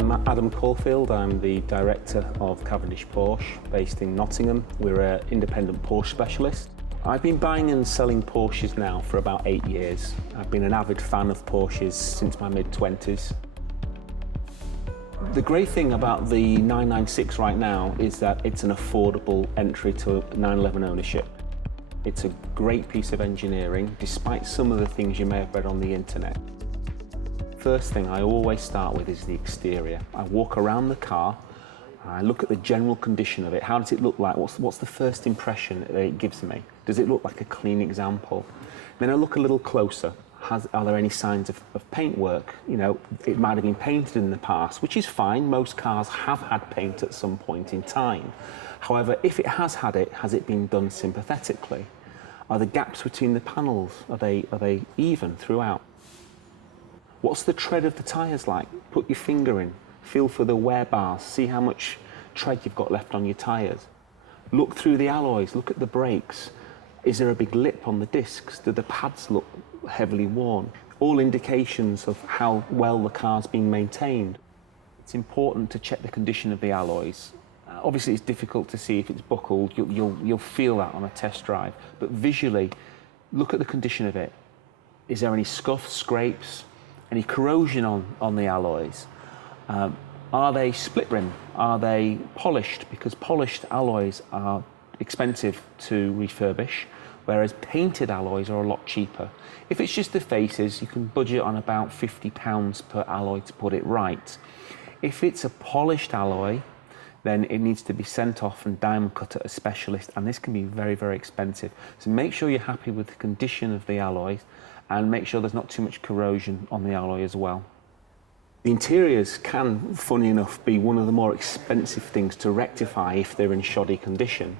I'm Adam Caulfield. I'm the director of Cavendish Porsche, based in Nottingham. We're an independent Porsche specialist. I've been buying and selling Porsches now for about 8 years. I've been an avid fan of Porsches since my mid-20s. The great thing about the 996 right now is that it's an affordable entry to 911 ownership. It's a great piece of engineering, despite some of the things you may have read on the internet. First thing I always start with is the exterior. I walk around the car, I look at the general condition of it. How does it look like? What's the first impression that it gives me? Does it look like a clean example? Then I look a little closer. Are there any signs of paintwork? You know, it might have been painted in the past, which is fine. Most cars have had paint at some point in time. However, if it has had it, has it been done sympathetically? Are the gaps between the panels, are they even throughout? What's the tread of the tyres like? Put your finger in, feel for the wear bars, see how much tread you've got left on your tyres. Look through the alloys, look at the brakes. Is there a big lip on the discs? Do the pads look heavily worn? All indications of how well the car's been maintained. It's important to check the condition of the alloys. Obviously it's difficult to see if it's buckled, you'll feel that on a test drive, but visually, look at the condition of it. Is there any scuffs, scrapes? Any corrosion on the alloys? Are they split rim? Are they polished? Because polished alloys are expensive to refurbish, whereas painted alloys are a lot cheaper. If it's just the faces, you can budget on about £50 per alloy to put it right. If it's a polished alloy, then it needs to be sent off and diamond cut at a specialist, and this can be very, very expensive. So make sure you're happy with the condition of the alloys, and make sure there's not too much corrosion on the alloy as well. The interiors can, funny enough, be one of the more expensive things to rectify if they're in shoddy condition.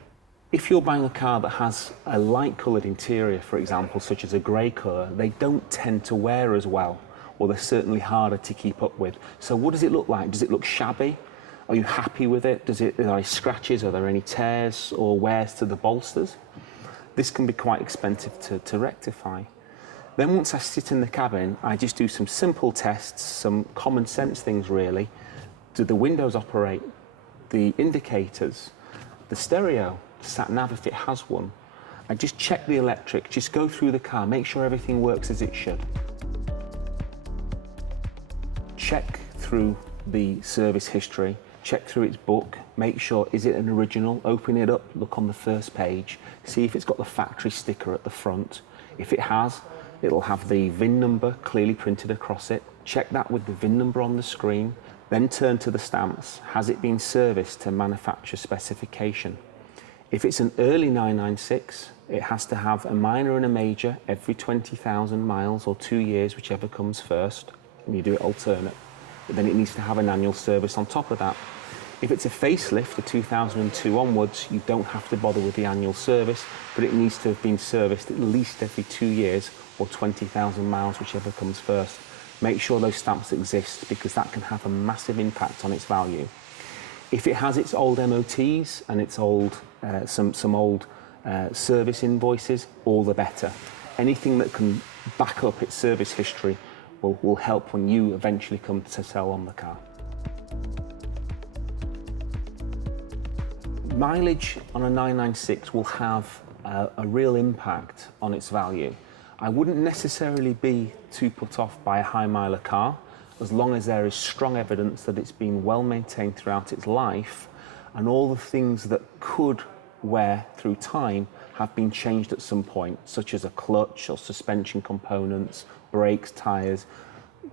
If you're buying a car that has a light coloured interior, for example, such as a grey colour, they don't tend to wear as well, or they're certainly harder to keep up with. So what does it look like? Does it look shabby? Are you happy with it? Are there any scratches? Are there any tears or wears to the bolsters? This can be quite expensive to rectify. Then once I sit in the cabin, I just do some simple tests, some common sense things really. Do the windows operate? The indicators? The stereo? Sat nav if it has one? I just check the electric, just go through the car, make sure everything works as it should. Check through the service history, check through its book, make sure, is it an original? Open it up, look on the first page, see if it's got the factory sticker at the front. If it has, it'll have the VIN number clearly printed across it. Check that with the VIN number on the screen, then turn to the stamps. Has it been serviced to manufacturer specification? If it's an early 996, it has to have a minor and a major every 20,000 miles or 2 years, whichever comes first, and you do it alternate. But then it needs to have an annual service on top of that. If it's a facelift, a 2002 onwards, you don't have to bother with the annual service, but it needs to have been serviced at least every 2 years or 20,000 miles, whichever comes first. Make sure those stamps exist, because that can have a massive impact on its value. If it has its old MOTs and its old, some old service invoices, all the better. Anything that can back up its service history will help when you eventually come to sell on the car. Mileage on a 996 will have a real impact on its value. I wouldn't necessarily be too put off by a high miler car, as long as there is strong evidence that it's been well maintained throughout its life, and all the things that could wear through time have been changed at some point, such as a clutch or suspension components, brakes, tyres,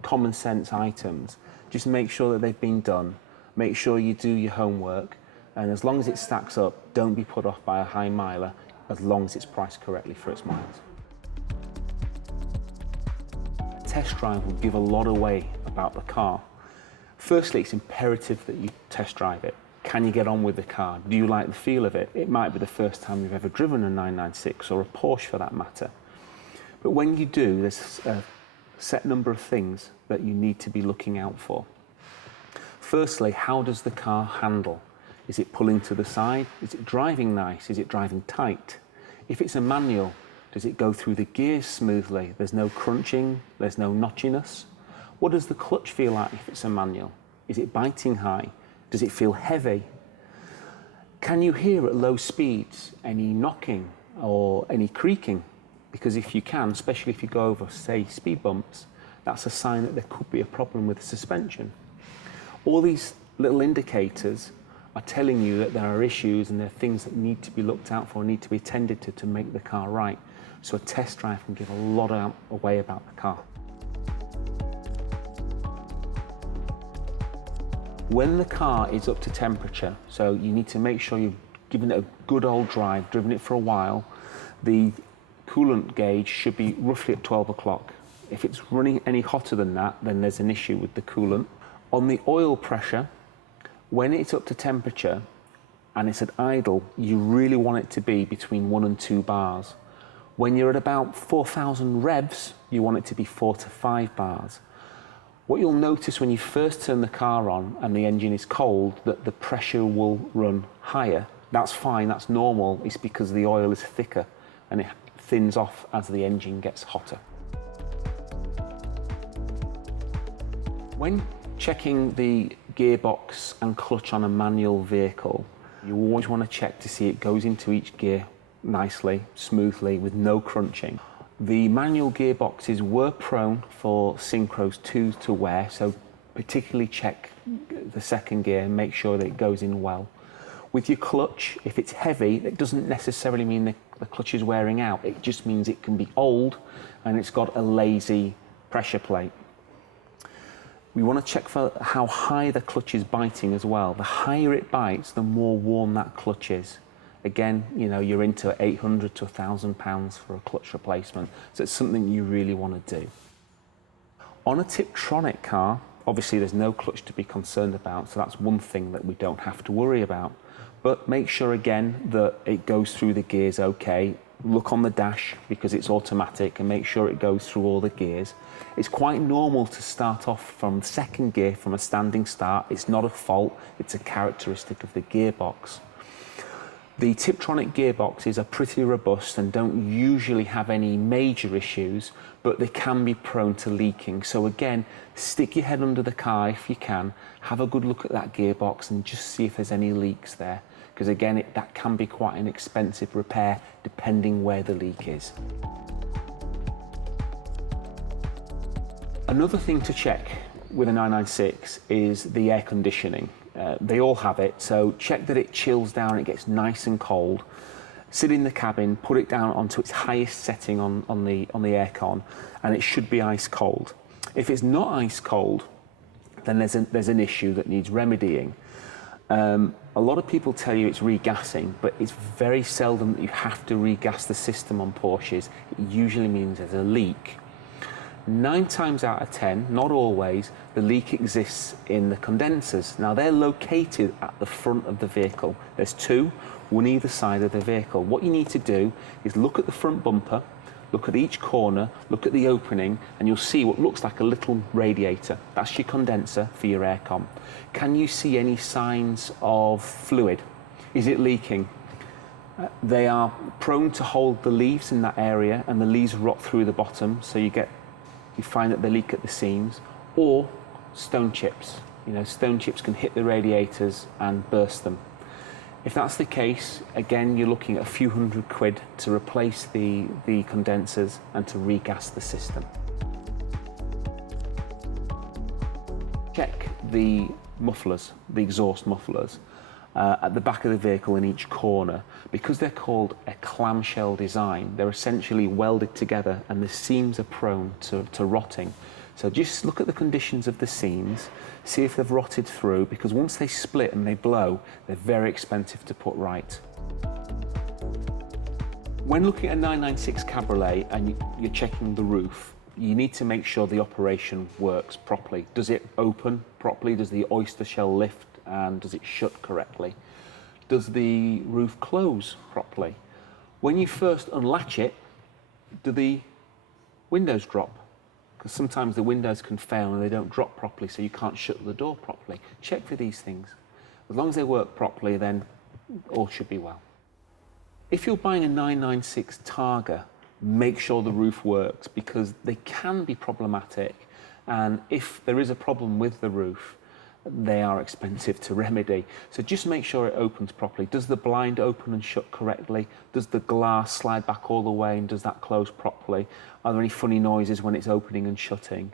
common sense items. Just make sure that they've been done. Make sure you do your homework, and as long as it stacks up, don't be put off by a high miler, as long as it's priced correctly for its miles. Test drive will give a lot away about the car. Firstly, it's imperative that you test drive it. Can you get on with the car? Do you like the feel of it? It might be the first time you've ever driven a 996 or a Porsche for that matter. But when you do, there's a set number of things that you need to be looking out for. Firstly, how does the car handle? Is it pulling to the side? Is it driving nice? Is it driving tight? If it's a manual, does it go through the gears smoothly? There's no crunching, there's no notchiness. What does the clutch feel like if it's a manual? Is it biting high? Does it feel heavy? Can you hear at low speeds any knocking or any creaking? Because if you can, especially if you go over, say, speed bumps, that's a sign that there could be a problem with the suspension. All these little indicators are telling you that there are issues and there are things that need to be looked out for, need to be attended to make the car right. So a test drive can give a lot away about the car. When the car is up to temperature, so you need to make sure you've given it a good old drive, driven it for a while, the coolant gauge should be roughly at 12 o'clock. If it's running any hotter than that, then there's an issue with the coolant. On the oil pressure, when it's up to temperature and it's at idle, you really want it to be between 1 and 2 bars. When you're at about 4,000 revs, you want it to be 4 to 5 bars. What you'll notice when you first turn the car on and the engine is cold, that the pressure will run higher. That's fine, that's normal. It's because the oil is thicker and it thins off as the engine gets hotter. When checking the gearbox and clutch on a manual vehicle, you always want to check to see it goes into each gear nicely, smoothly, with no crunching. The manual gearboxes were prone for synchros to wear, so particularly check the second gear and make sure that it goes in well. With your clutch, if it's heavy, it doesn't necessarily mean the clutch is wearing out. It just means it can be old and it's got a lazy pressure plate. We want to check for how high the clutch is biting as well. The higher it bites, the more worn that clutch is. Again, you know, you're into £800 to £1,000 for a clutch replacement, so it's something you really want to do. On a Tiptronic car, obviously there's no clutch to be concerned about, so that's one thing that we don't have to worry about. But make sure again that it goes through the gears okay. Look on the dash because it's automatic and make sure it goes through all the gears. It's quite normal to start off from second gear from a standing start. It's not a fault, it's a characteristic of the gearbox. The Tiptronic gearboxes are pretty robust and don't usually have any major issues, but they can be prone to leaking. So again, stick your head under the car if you can, have a good look at that gearbox and just see if there's any leaks there. Because again, that can be quite an expensive repair depending where the leak is. Another thing to check with a 996 is the air conditioning. They all have it, so check that it chills down, it gets nice and cold. Sit in the cabin, put it down onto its highest setting on the aircon, and it should be ice cold. If it's not ice cold, then there's an issue that needs remedying. A lot of people tell you it's regassing, but it's very seldom that you have to regas the system on Porsches. It usually means there's a leak. 9 times out of 10, not always, the leak exists in the condensers. Now they're located at the front of the vehicle. There's 2, one either side of the vehicle. What you need to do is look at the front bumper, look at each corner, look at the opening, and you'll see what looks like a little radiator. That's your condenser for your aircon. Can you see any signs of fluid? Is it leaking? They are prone to hold the leaves in that area, and the leaves rot through the bottom, so you find that they leak at the seams, or stone chips. You know, stone chips can hit the radiators and burst them. If that's the case, again, you're looking at a few £100 to replace the condensers and to regas the system. Check the mufflers, the exhaust mufflers, at the back of the vehicle in each corner. Because they're called a clamshell design, they're essentially welded together and the seams are prone to rotting. So just look at the conditions of the seams, see if they've rotted through, because once they split and they blow, they're very expensive to put right. When looking at a 996 Cabriolet and you're checking the roof, you need to make sure the operation works properly. Does it open properly? Does the oyster shell lift? And does it shut correctly? Does the roof close properly? When you first unlatch it, do the windows drop? Because sometimes the windows can fail and they don't drop properly, so you can't shut the door properly. Check for these things. As long as they work properly, then all should be well. If you're buying a 996 Targa, make sure the roof works, because they can be problematic, and if there is a problem with the roof, they are expensive to remedy. So just make sure it opens properly. Does the blind open and shut correctly? Does the glass slide back all the way, and does that close properly? Are there any funny noises when it's opening and shutting?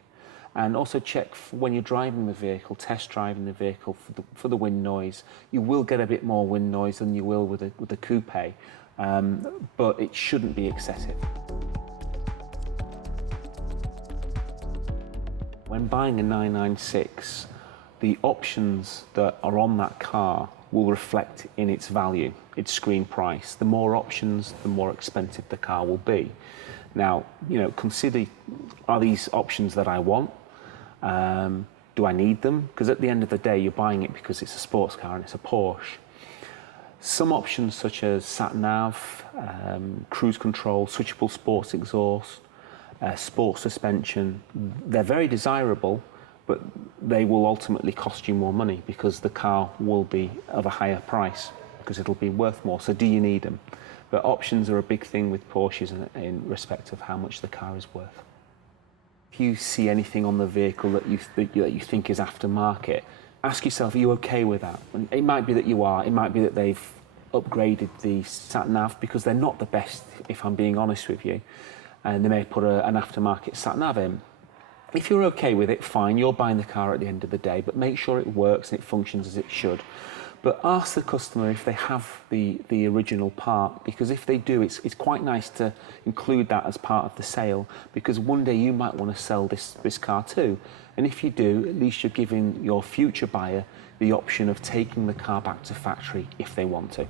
And also check when you're driving the vehicle, test driving the vehicle for the wind noise. You will get a bit more wind noise than you will with a coupe, but it shouldn't be excessive. When buying a 996, the options that are on that car will reflect in its value, its screen price. The more options, the more expensive the car will be. Now, consider, are these options that I want? Do I need them? Because at the end of the day, you're buying it because it's a sports car and it's a Porsche. Some options such as sat-nav, cruise control, switchable sports exhaust, sports suspension, they're very desirable, but they will ultimately cost you more money because the car will be of a higher price because it'll be worth more. So do you need them? But options are a big thing with Porsches in respect of how much the car is worth. If you see anything on the vehicle that you think is aftermarket, ask yourself, are you okay with that? And it might be that you are. It might be that they've upgraded the sat-nav because they're not the best, if I'm being honest with you. And they may put an aftermarket sat-nav in. If you're okay with it, fine, you're buying the car at the end of the day, but make sure it works and it functions as it should. But ask the customer if they have the original part, because if they do, it's quite nice to include that as part of the sale, because one day you might want to sell this car too. And if you do, at least you're giving your future buyer the option of taking the car back to factory if they want to.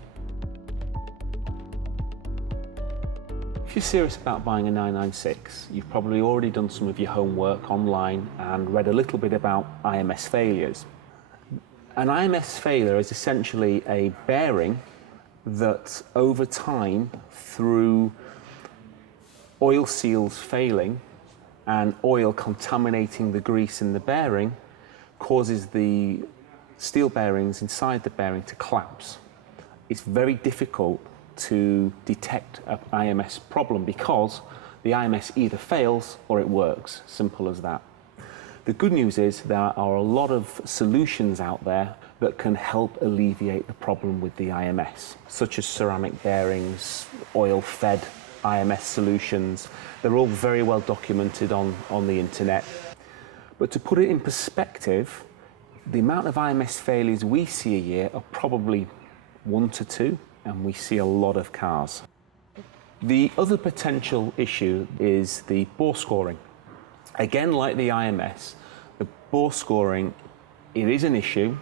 If you're serious about buying a 996, you've probably already done some of your homework online and read a little bit about IMS failures. An IMS failure is essentially a bearing that over time, through oil seals failing and oil contaminating the grease in the bearing, causes the steel bearings inside the bearing to collapse. It's very difficult to detect an IMS problem because the IMS either fails or it works, simple as that. The good news is there are a lot of solutions out there that can help alleviate the problem with the IMS, such as ceramic bearings, oil-fed IMS solutions. They're all very well documented on the internet. But to put it in perspective, the amount of IMS failures we see a year are probably 1 to 2, and we see a lot of cars. The other potential issue is the bore scoring. Again, like the IMS, the bore scoring, it is an issue.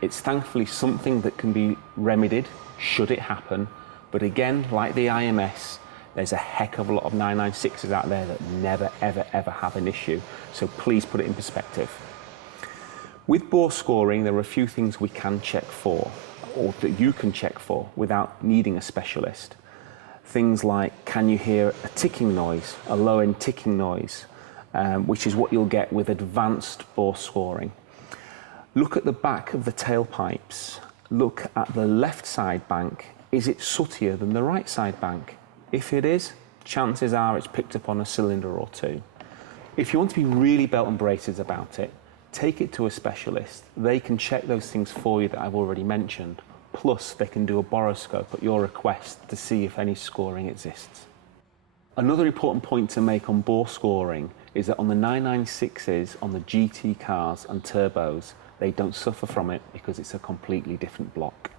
It's thankfully something that can be remedied should it happen. But again, like the IMS, there's a heck of a lot of 996s out there that never, ever, ever have an issue. So please put it in perspective. With bore scoring, there are a few things we can check for, or that you can check for without needing a specialist. Things like, can you hear a ticking noise, a low-end ticking noise? Which is what you'll get with advanced bore scoring. Look at the back of the tailpipes. Look at the left side bank. Is it sootier than the right side bank? If it is, chances are it's picked up on a cylinder or two. If you want to be really belt and braces about it, take it to a specialist. They can check those things for you that I've already mentioned. Plus, they can do a boroscope at your request to see if any scoring exists. Another important point to make on bore scoring is that on the 996s, on the GT cars and turbos, they don't suffer from it because it's a completely different block.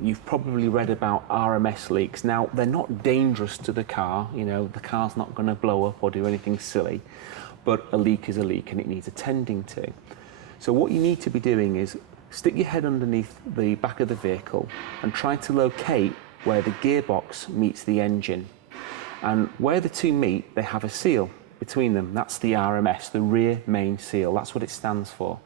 You've probably read about RMS leaks. Now, they're not dangerous to the car, the car's not going to blow up or do anything silly, but a leak is a leak and it needs attending to. So what you need to be doing is stick your head underneath the back of the vehicle and try to locate where the gearbox meets the engine. And where the two meet, they have a seal between them. That's the RMS, the rear main seal. That's what it stands for.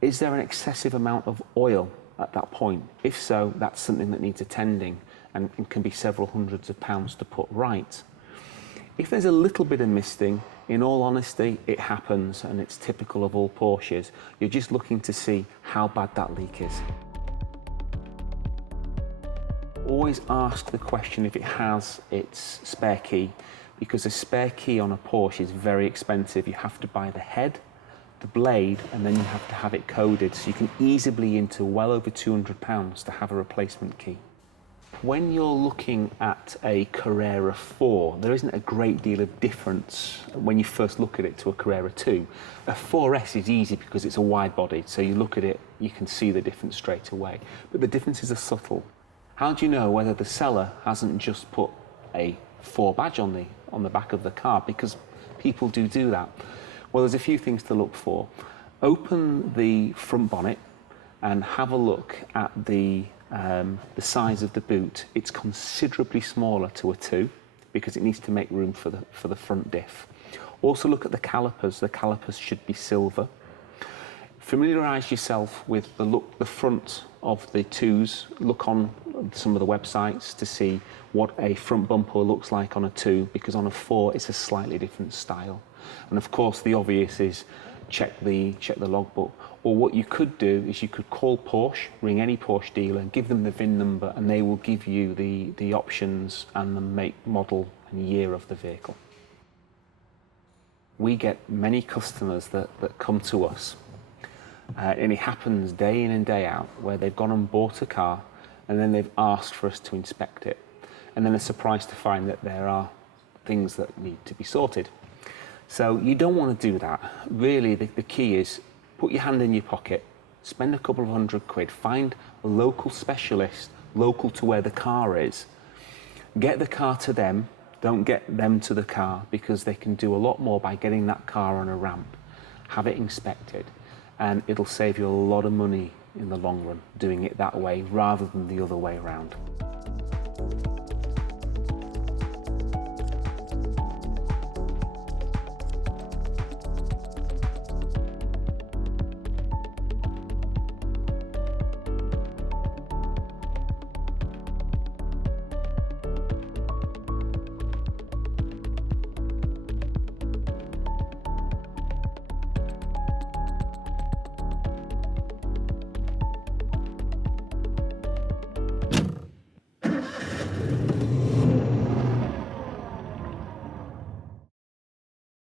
Is there an excessive amount of oil at that point? If so, that's something that needs attending and can be several hundreds of pounds to put right. If there's a little bit of misting, in all honesty, it happens and it's typical of all Porsches. You're just looking to see how bad that leak is. Always ask the question if it has its spare key, because a spare key on a Porsche is very expensive. You have to buy the head, the blade, and then you have to have it coded, so you can easily be into well over £200 to have a replacement key. When you're looking at a Carrera 4, there isn't a great deal of difference when you first look at it to a Carrera 2. A 4S is easy because it's a wide body, so you look at it, you can see the difference straight away. But the differences are subtle. How do you know whether the seller hasn't just put a 4 badge on the back of the car? Because people do that. Well, there's a few things to look for. Open the front bonnet and have a look at the size of the boot. It's considerably smaller to a 2 because it needs to make room for the front diff. Also look at the calipers. The calipers should be silver. Familiarise yourself with the front of the 2s. Look on some of the websites to see what a front bumper looks like on a 2, because on a 4 it's a slightly different style. And of course the obvious is check the logbook. Or what you could do is you could call Porsche, ring any Porsche dealer, give them the VIN number, and they will give you the options and the make, model and year of the vehicle. We get many customers that come to us, and it happens day in and day out, where they've gone and bought a car and then they've asked for us to inspect it, and then they're surprised to find that there are things that need to be sorted. So you don't want to do that. Really, the key is put your hand in your pocket, spend a couple of £100, find a local specialist local to where the car is, get the car to them, don't get them to the car, because they can do a lot more by getting that car on a ramp. Have it inspected, and it'll save you a lot of money in the long run doing it that way rather than the other way around.